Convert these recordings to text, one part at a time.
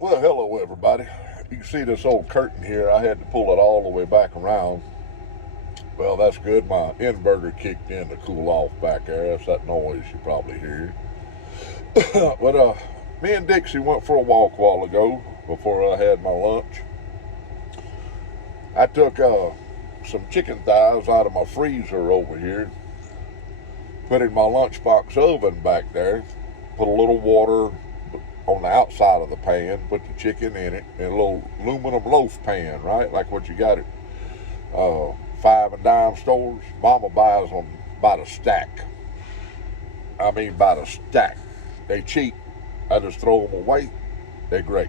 Well, hello everybody. You can see this old curtain here. I had to pull it all the way back around. Well, that's good. My inverter kicked in to cool off back there. That's that noise you probably hear. But me and Dixie went for a walk a while ago before I had my lunch. I took some chicken thighs out of my freezer over here, put in my lunchbox oven back there, put a little water on the outside of the pan, put the chicken in it, in a little aluminum loaf pan, right? Like what you got at five and dime stores. Mama buys them by the stack. I mean, by the stack. They cheap. I just throw them away. They're great.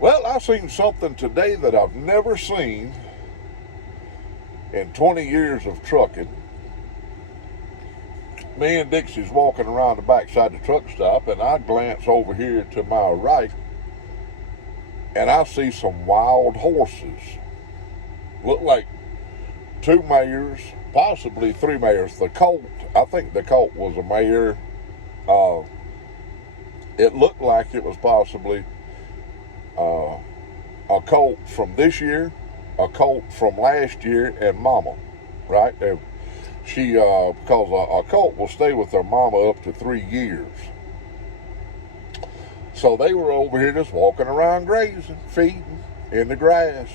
Well, I seen something today that I've never seen in 20 years of trucking. Me and Dixie's walking around the backside of the truck stop, and I glance over here to my right, and I see some wild horses. Look like two mares, possibly three mares. The colt, I think the colt was a mare. It looked like it was possibly a colt from this year, a colt from last year, and mama, right? Because a colt will stay with their mama up to 3 years. So they were over here just walking around grazing, feeding in the grass.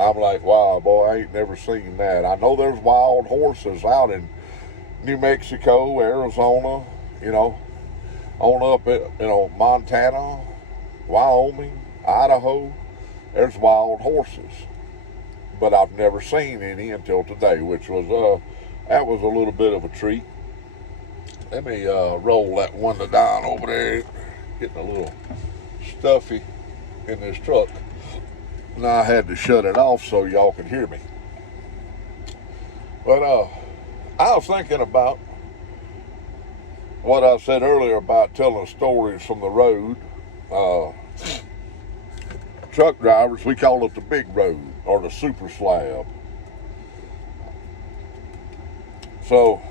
I'm like, wow, boy, I ain't never seen that. I know there's wild horses out in New Mexico, Arizona, on up at, Montana, Wyoming, Idaho. There's wild horses. But I've never seen any until today, which was that was a little bit of a treat. Let me roll that window down over there. Getting a little stuffy in this truck. Now I had to shut it off so y'all could hear me. But I was thinking about what I said earlier about telling stories from the road. Truck drivers, we call it the big road or the super slab. So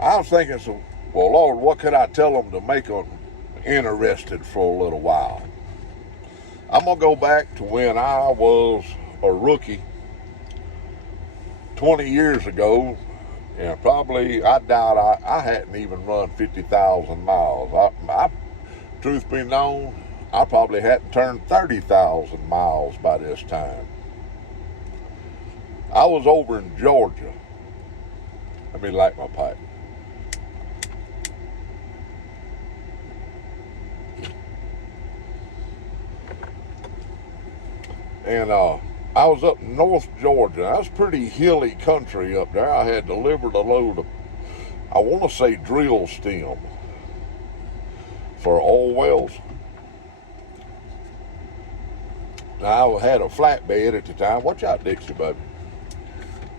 I was thinking, well, Lord, what could I tell them to make them interested for a little while? I'm going to go back to when I was a rookie 20 years ago. And probably, I doubt I hadn't even run 50,000 miles. Truth be known, I probably hadn't turned 30,000 miles by this time. I was over in Georgia. Let me light my pipe. And I was up in North Georgia. That's pretty hilly country up there. I had delivered a load of, I want to say, drill stem for oil wells. Now, I had a flatbed at the time. Watch out, Dixie, baby.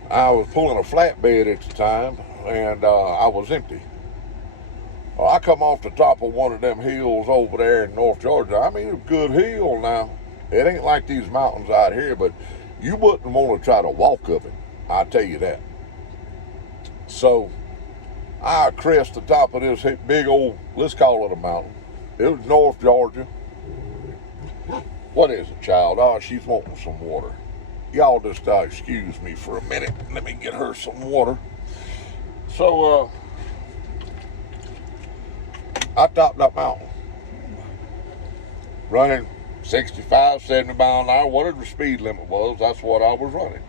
I was pulling a flatbed at the time, and I was empty. Well, I come off the top of one of them hills over there in North Georgia. I mean, it's a good hill now. It ain't like these mountains out here, but you wouldn't want to try to walk up it. I'll tell you that. So I crest the top of this big old, let's call it a mountain. It was North Georgia. What is it, child? Oh, she's wanting some water. Y'all just excuse me for a minute. Let me get her some water. So I topped that mountain, running 65, 70 miles an hour, whatever the speed limit was, that's what I was running.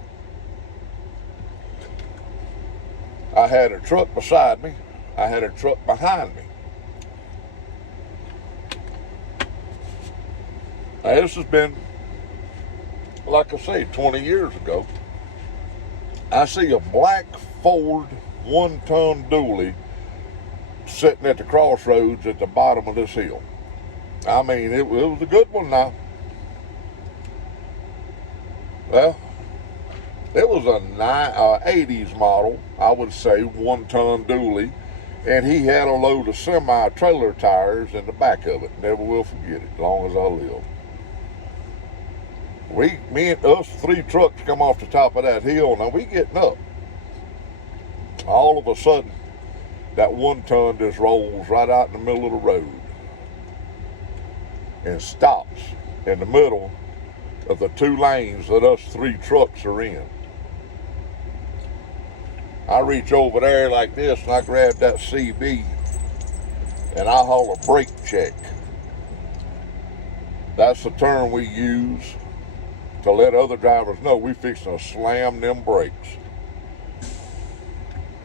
I had a truck beside me. I had a truck behind me. Now, this has been, like I say, 20 years ago. I see a black Ford 1-ton dually sitting at the crossroads at the bottom of this hill. I mean, it was a good one now. Well, it was a 80s model, I would say, 1-ton dually, and he had a load of semi-trailer tires in the back of it. Never will forget it, as long as I live. Me and us 3 trucks come off the top of that hill. Now we getting up. All of a sudden, that 1-ton just rolls right out in the middle of the road. and stops in the middle of the 2 lanes that us 3 trucks are in. I reach over there like this and I grab that CB and I holler brake check. That's the term we use to let other drivers know we fixing to slam them brakes.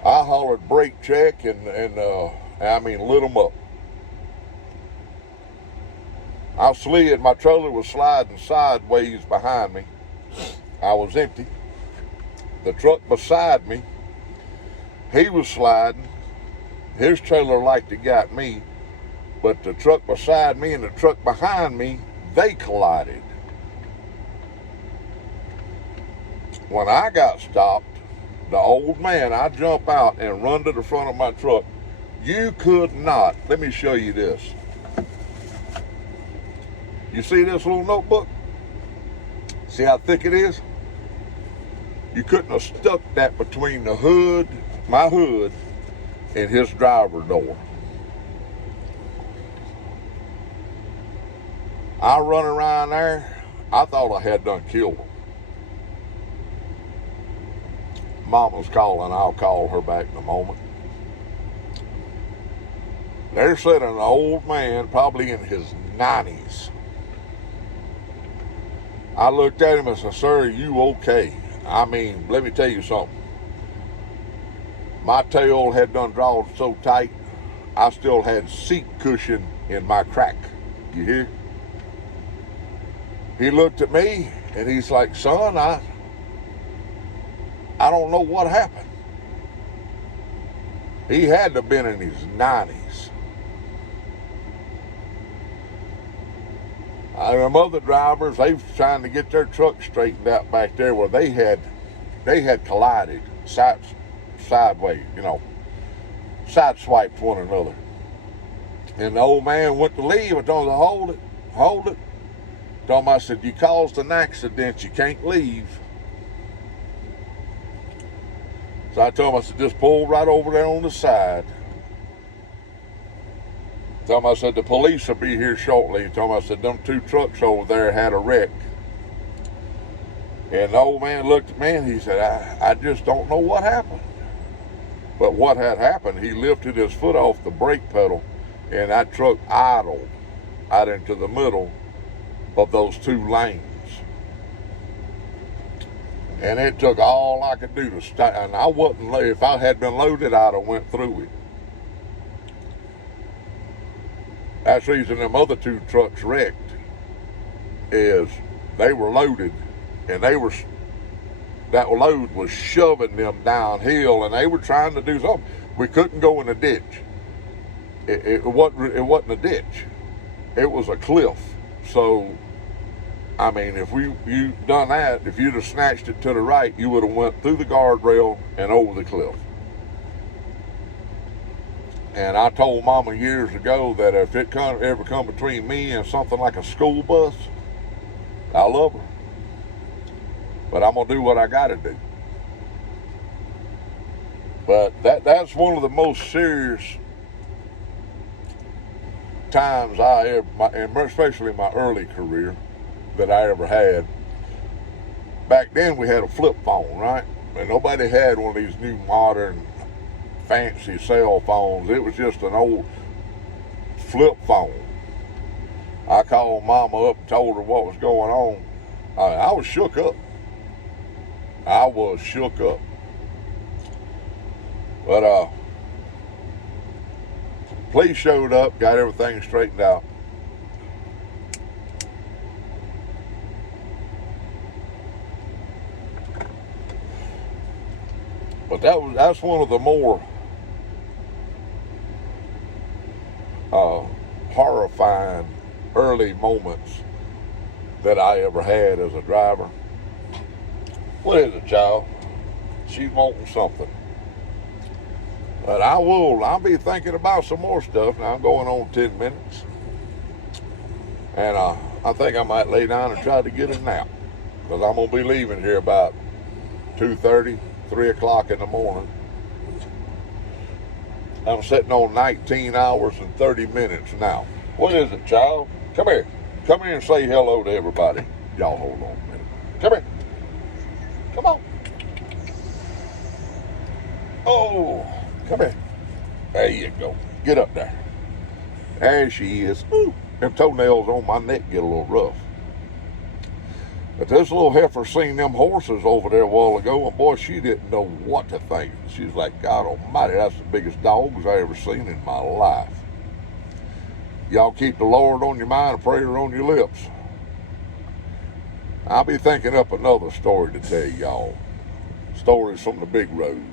I hollered brake check and lit them up. I slid, my trailer was sliding sideways behind me. I was empty. The truck beside me, he was sliding. His trailer like to got me, but the truck beside me and the truck behind me, they collided. When I got stopped, the old man, I jump out and run to the front of my truck. You could not, let me show you this. You see this little notebook? See how thick it is? You couldn't have stuck that between the hood, my hood, and his driver door. I run around there, I thought I had done killed him. Mama's calling, I'll call her back in a moment. They're sitting an old man, probably in his 90s. I looked at him and said, sir, are you okay? I mean, let me tell you something. My tail had done drawn so tight, I still had seat cushion in my crack. You hear? He looked at me and he's like, son, I don't know what happened. He had to have been in his 90s. Them other drivers, they was trying to get their truck straightened out back there where they had collided sideways, sideswiped one another. And the old man went to leave. I told him, hold it. Told him, I said, you caused an accident, you can't leave. So I told him, I said, just pull right over there on the side. Told him, I said, the police will be here shortly. Told him, I said, them 2 trucks over there had a wreck. And the old man looked at me and he said, I just don't know what happened. But what had happened, he lifted his foot off the brake pedal and that truck idled out into the middle of those 2 lanes. And it took all I could do to stop. And I wasn't, if I had been loaded, I'd have went through it. That's the reason them other 2 trucks wrecked, is they were loaded and that load was shoving them downhill and they were trying to do something. We couldn't go in a ditch. It wasn't a ditch. It was a cliff. So, I mean, if you done that, if you'd have snatched it to the right, you would have went through the guardrail and over the cliff. And I told Mama years ago that if it ever come between me and something like a school bus, I love her. But I'm going to do what I got to do. But that's one of the most serious times and especially my early career, that I ever had. Back then we had a flip phone, right? And nobody had one of these new modern fancy cell phones. It was just an old flip phone. I called Mama up and told her what was going on. I was shook up. But police showed up, got everything straightened out. But that's one of the more horrifying early moments that I ever had as a driver. What is it, child? She's wanting something. But I'll be thinking about some more stuff. Now I'm going on 10 minutes. And I think I might lay down and try to get a nap, because I'm going to be leaving here about 2:30, 3 o'clock in the morning. I'm sitting on 19 hours and 30 minutes now. What is it, child? Come here. Come here and say hello to everybody. Y'all hold on a minute. Come here. Come on. Oh, come here. There you go. Get up there. There she is. Ooh, them toenails on my neck get a little rough. But this little heifer seen them horses over there a while ago, and boy, she didn't know what to think. She was like, God almighty, that's the biggest dogs I ever seen in my life. Y'all keep the Lord on your mind, a prayer on your lips. I'll be thinking up another story to tell y'all. Stories from the big road.